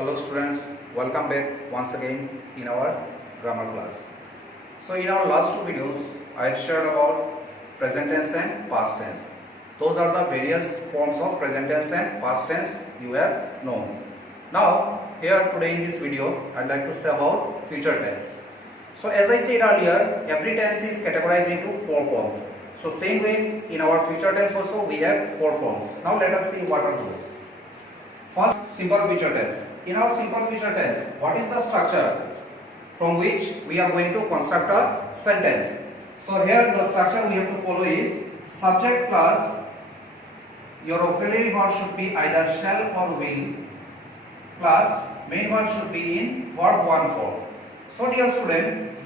Hello students, welcome back once again in our grammar class. So in our last two videos, I have shared about present tense and past tense. Those are the various forms of present tense and past tense you have known. Now here today in this video, I would like to say about future tense. So as I said earlier, every tense is categorized into four forms. So same way in our future tense also we have four forms. Now let us see what are those. First, simple future tense. In our simple future tense, what is the structure from which we are going to construct a sentence? So here the structure we have to follow is subject plus your auxiliary verb should be either shall or will plus main verb should be in verb 1 form. So dear student,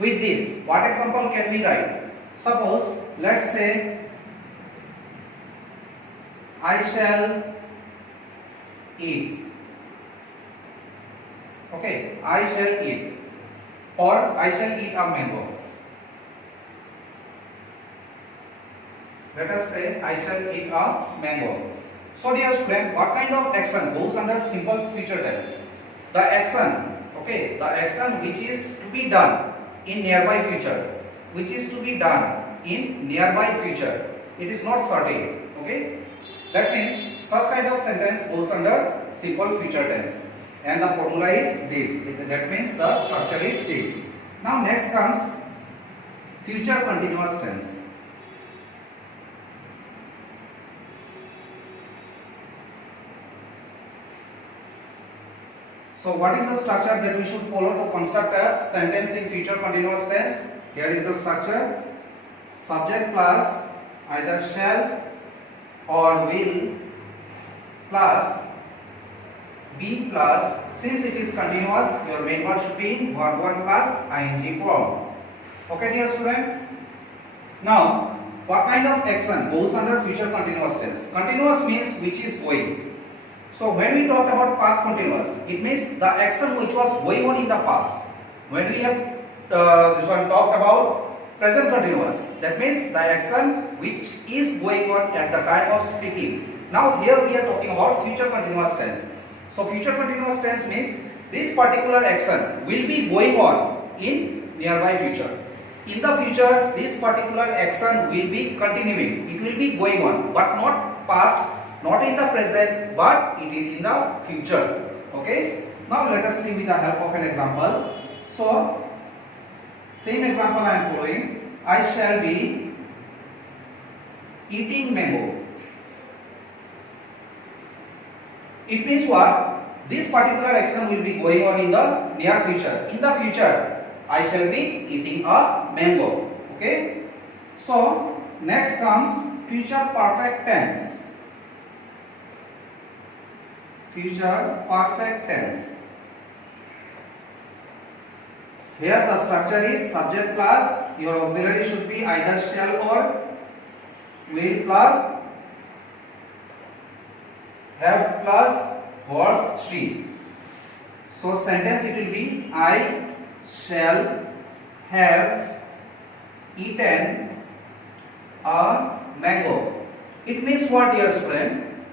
with this, what example can we write? Suppose, let's say, I shall eat. Okay, I shall eat, or I shall eat a mango. Let us say I shall eat a mango. So dear student, what kind of action goes under simple future tense? The action, okay, the action which is to be done in nearby future, which is to be done in nearby future. It is not certain, okay. That means such kind of sentence goes under simple future tense. And the formula is this. That means the structure is this. Now next comes future continuous tense. So what is the structure that we should follow to construct a sentence in future continuous tense? Here is the structure. Subject plus either shall or will plus be plus, since it is continuous, your main verb should be in verb 1 plus ing form. Okay dear student? Now, what kind of action goes under future continuous tense? Continuous means which is going. So when we talked about past continuous, it means the action which was going on in the past. When we have talked about present continuous, that means the action which is going on at the time of speaking. Now here we are talking about future continuous tense. So future continuous tense means this particular action will be going on in nearby future. In the future, this particular action will be continuing. It will be going on, but not past, not in the present, but it is in the future. Okay. Now let us see with the help of an example. So same example I am following. I shall be eating mango. It means what? This particular action will be going on in the near future. In the future, I shall be eating a mango. Okay. So next comes future perfect tense. Future perfect tense. Here the structure is subject plus your auxiliary should be either shall or will plus have plus verb 3. So sentence it will be I shall have eaten a mango. It means what dear student?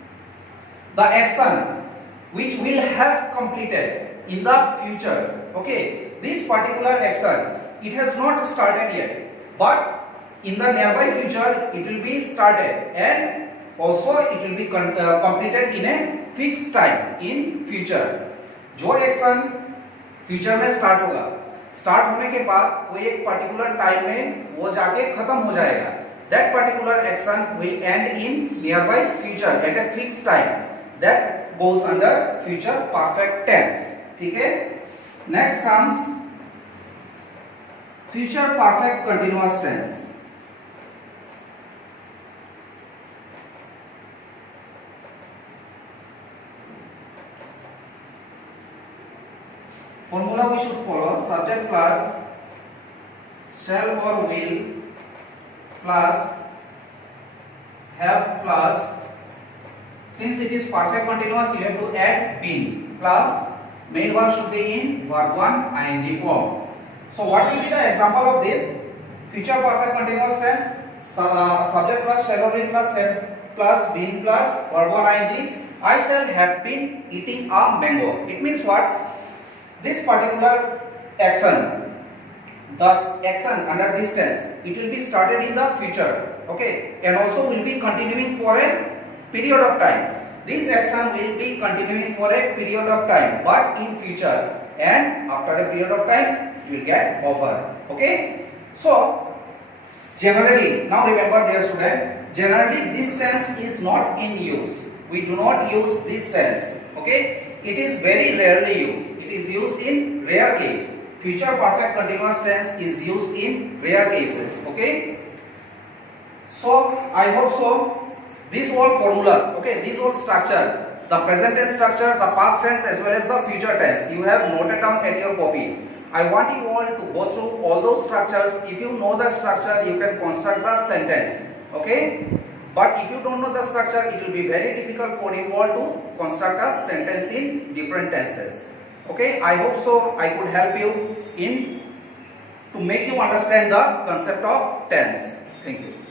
The action which will have completed in the future. Okay, this particular action, it has not started yet, but in the nearby future it will be started, and also it will be completed in a fixed time in future. जो action future में start होगा, start होने के बाद कोई एक particular time में वो जाके खत्म हो जाएगा. That particular action will end in nearby future at a fixed time. That goes under future perfect tense. ठीक है? Next comes future perfect continuous tense. Formula we should follow: subject plus shall or will plus have plus, since it is perfect continuous you have to add been plus main verb should be in verb 1 ing form. So what will be the example of this future perfect continuous tense? Subject plus shall or will plus have plus being plus verb 1 ing. I shall have been eating a mango. It means what? This particular action, the action under this tense, it will be started in the future, okay, and also will be continuing for a period of time. This action will be continuing for a period of time, but in future, and after a period of time, it will get over, okay. So generally, now remember dear student, generally this tense is not in use. We do not use this tense, okay. It is very rarely used. It is used in rare case. Future perfect continuous tense is used in rare cases, okay. So I hope so. These all formulas, okay, these all structure, the present tense structure, the past tense as well as the future tense, you have noted down at your copy. I want you all to go through all those structures. If you know the structure, you can construct the sentence, okay. But if you don't know the structure, it will be very difficult for you all to construct a sentence in different tenses, okay. I hope so I could help you in to make you understand the concept of tense. Thank you.